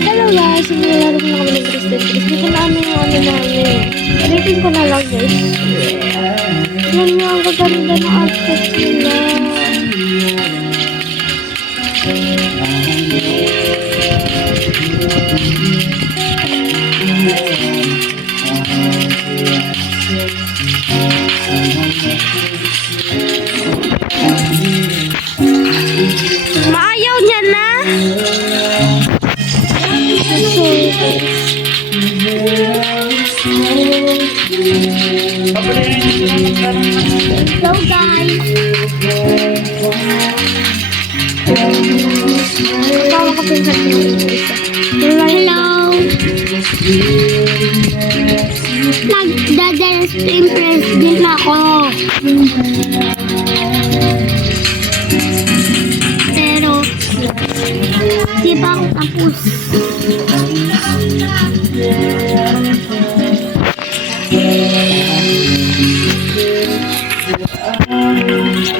Hello guys, naglalaro na kami ng Kristen. Hindi ko na ano yung ano namin. Rating ko na lang guys. Yan nyo, ang gaganda ng outfit nila. Maayaw niya na. Hello guys. Tawa ko pinsan ko yung isa. Hello. Nagdadalas to impress din ako. Pero di ba ako tapos?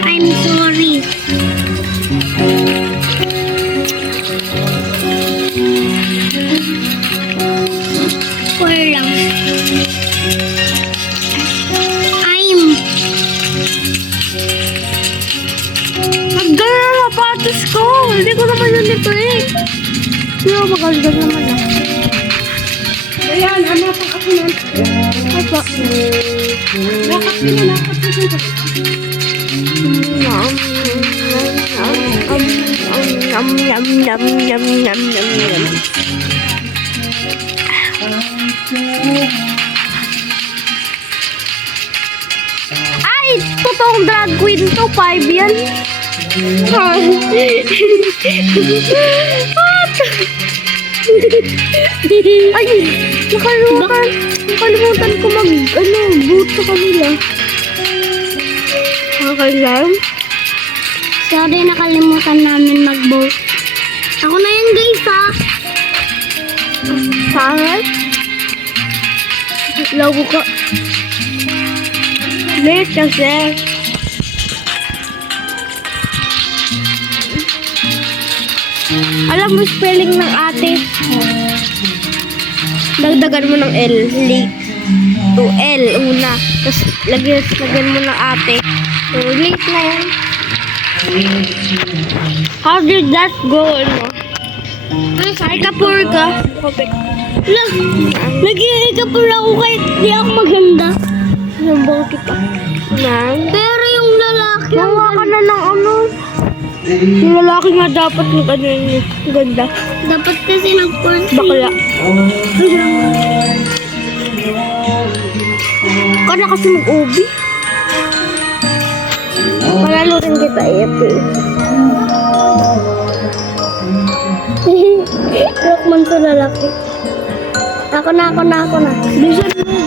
I'm sorry. Wala lang. Nagdala na sapatos ko. Hindi ko naman yun ito eh. Pero magagdag naman ah. Ayan, hanapan ako nun. Ay pa. Lakat nila, lakat nila. Ay, totoong drag queen to. 5 yan. Ay, nakalimutan ko boot sa kanila. Okay lang. Sorry, nakalimutan namin mag-boat. Ako na yan guys ha. Saan? Lago ka. Late kasi. Alam mo spelling ng ate? Dagdagan mo ng L. Late. To L una. Tapos lagyan mo ng ate. So late na yan. How did that go? Ay, kapur ka. Nag-i-kapur ako kahit di ako maganda. Nabang kita. Pero yung lalaki. Nawa ka na ng ano. Yung lalaki nga dapat yung ano yun. Ganda. Dapat kasi nag-kursi. Bakla. Kana kasi mag-ubi. Palalo rin kita ito. Rockman sa lalaki. Ako na. Bisan mo.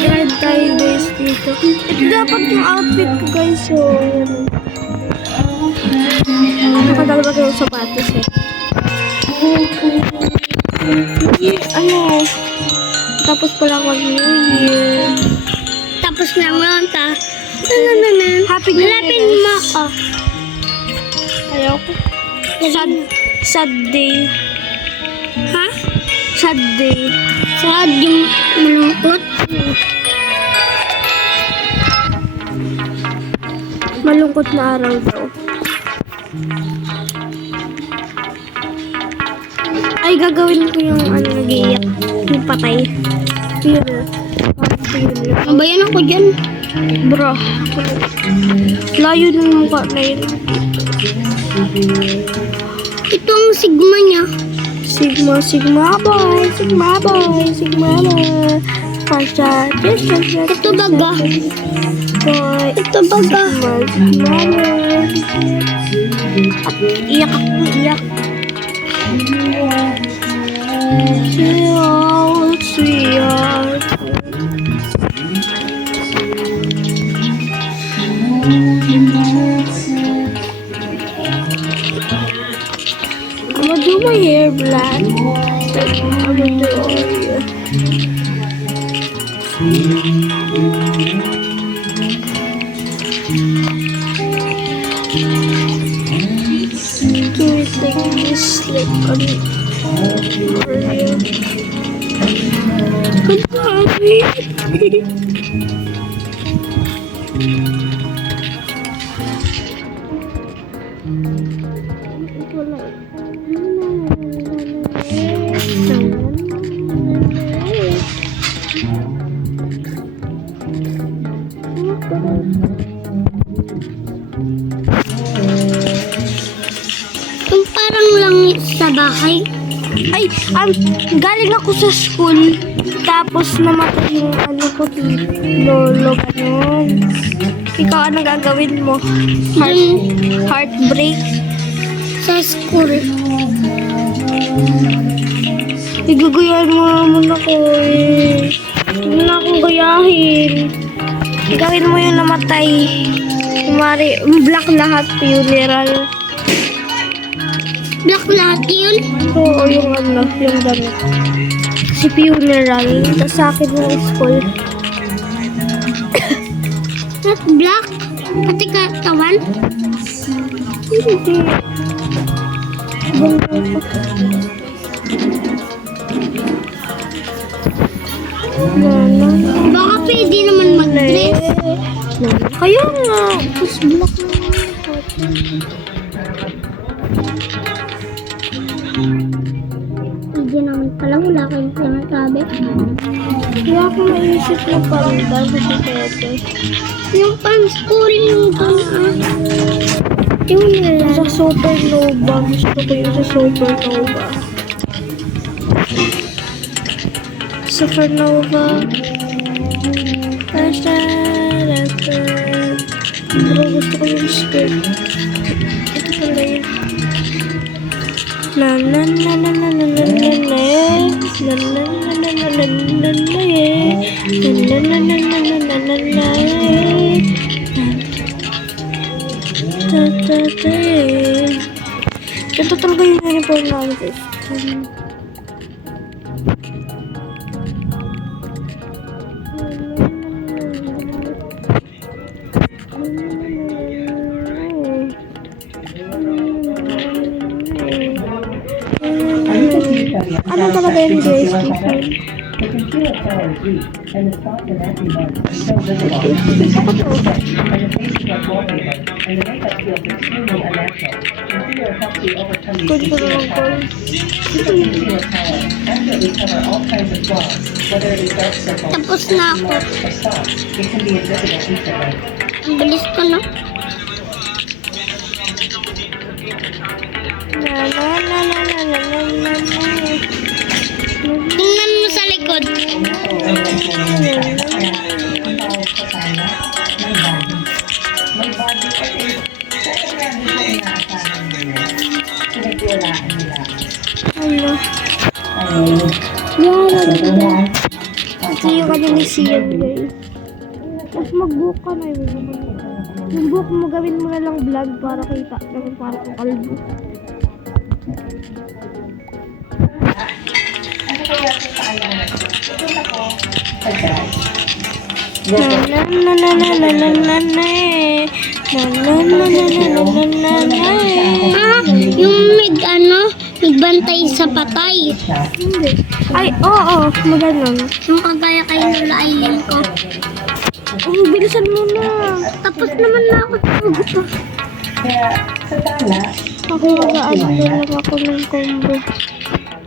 Drive tayo guys dito. Ito dapat yung outfit ko guys. So, nakadalawa ko yung sapatos eh. Ano? Tapos pala ako New Year. Tapos na ngayon ta. Happy New Year. Halapin mo ako. Ayoko. Sad day. Ha? Sad day. Sad yung malungkot. Malungkot na araw daw. Ay, gagawin ko yung nag-iiyak. Yung patay. Nabayan ako dyan. Bro. Layo ng mukha na yun. Ito ang sigma niya. Sigma boy. Ito baga. Ito baga. Iyak ako, iyak. Sweetheart. I'm gonna do my hair black. I'm gonna do all here. Yung parang langit sa bahay. Ay, galing ako sa school. Tapos namatay yung ano ko, lolo, ganun. Ikaw, ano gagawin mo? Heartbreak? Sa school. Iguguyan mo naman ako eh. Huwag na akong gayahin. Gawin mo yung namatay. Kumari, black lahat, funeral. Black lahat yun? Oo, yung ano, yung damit. Si funeral. Tapos sa akin yung school. Not black? Pati katawan? Hindi. Baka pwede naman mag-dress. Kaya nga. Tapos black na. Hindi naman pala. Wala kayong sinasabi. Wala akong maisip na panda sa sisete. Yung pan-schooling ko na. Yung nila. Sa supernova. Gusto ko yung sa supernova. Supernova. Pero gusto ko yung skirt. Ito pala yun. Na na na na na na na na na na na na na na na na na na na ta ta ta. Ito talaga yung uniform namin. Ano talaga yung JSP file? The concealed cell is weak, and the spots in antibodies are still visible. And the faces are wallpaper, and the makeup feels extremely unnatural. Concealer helps you overcome these concealer powers. Super concealer power accurately cover all kinds of flaws, whether it is dark circles, Tapos na ako. marks, or spots. It can be invisible instantly. Ang bilis ko, no? Na na na na na na na na na. Tingnan mo sa likod. May body kasi sa hindi ko inaasahan nila. Pinagwalaan nila. Ano? Ay, See you kami ni Sian, guys. Tapos mag-book ka na yun. Yung book mo, gawin mo na lang vlog para kita naman para kung kalbo. ano kaya sa kaya na? Ito ko sa guys. Na na na na na na na na na eh. Na na na na na na na na na eh. Ah, yung nagbantay sa patay. Hindi. Ay, oo, maganon. Yung kagaya kayo nila Aileen ko. Oh, bilisan mo na. Tapos naman na ako sa gusto. Kaya sa tala, Ako mag-aano lang ako ng combo.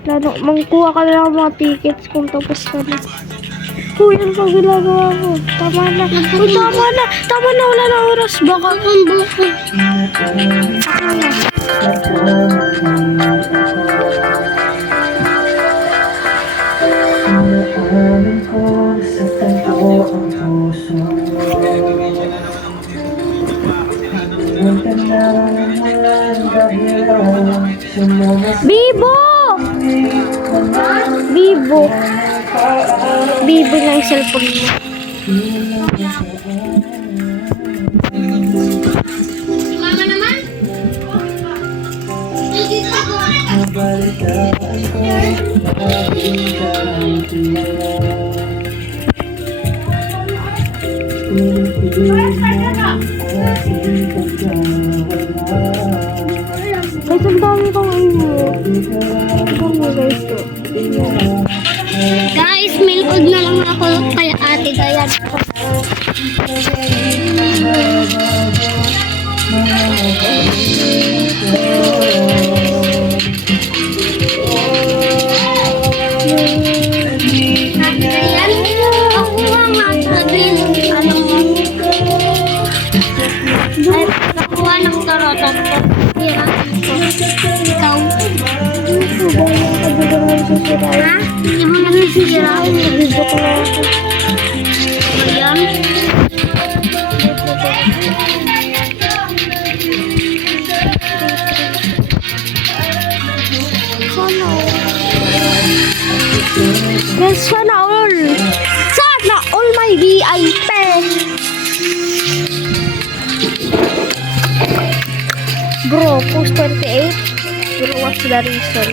Lalo, mangkuha ka na lang mga tickets kung tapos ka na. Uy, ano pang ginagawa ko? Tama na. Uy, tama na. Tama na, wala na oras. Baka combo ko. Ako na. Bibo! Bibo. Bibo na yung cellphone mo. Mama naman? Guys, ang dami kong inyo. Guys, milkod na lang ako kay ate Dayan. Ako nga sabihin, ano mo? Ay, nakuha ng tarotot ko. Ikaw. Ha? Hindi mo nasisira. Nabibok na ako. Ayan. Yes, sana all. Sana all my VIP. Bro, post 28. Bro, what's the reason?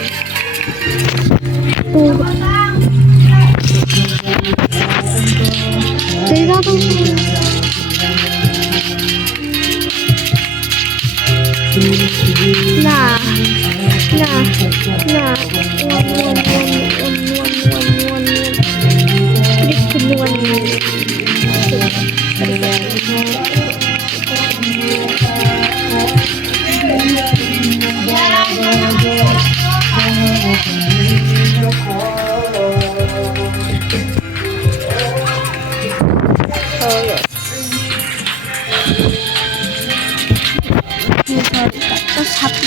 Nah. Oh, yes. That's happy.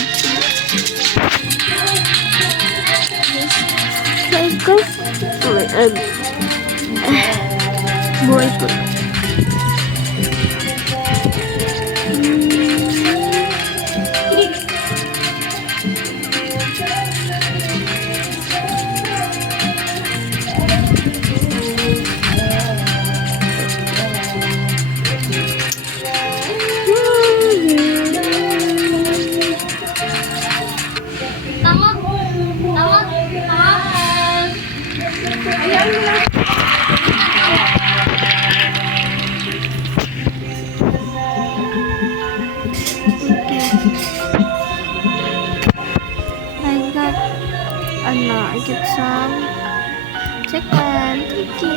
Boy, I get some chicken. Thank you.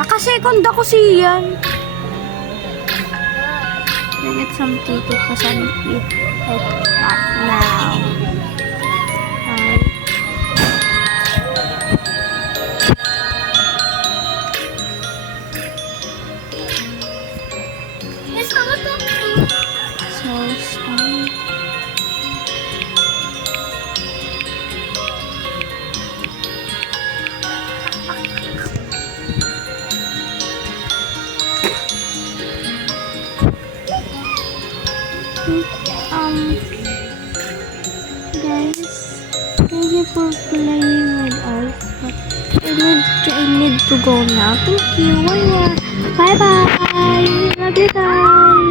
Naka-second ako siyan. I get some cake because I eat it not now. Guys, thank you for playing with us. But I need to go now. Thank you. Bye bye. Love you guys.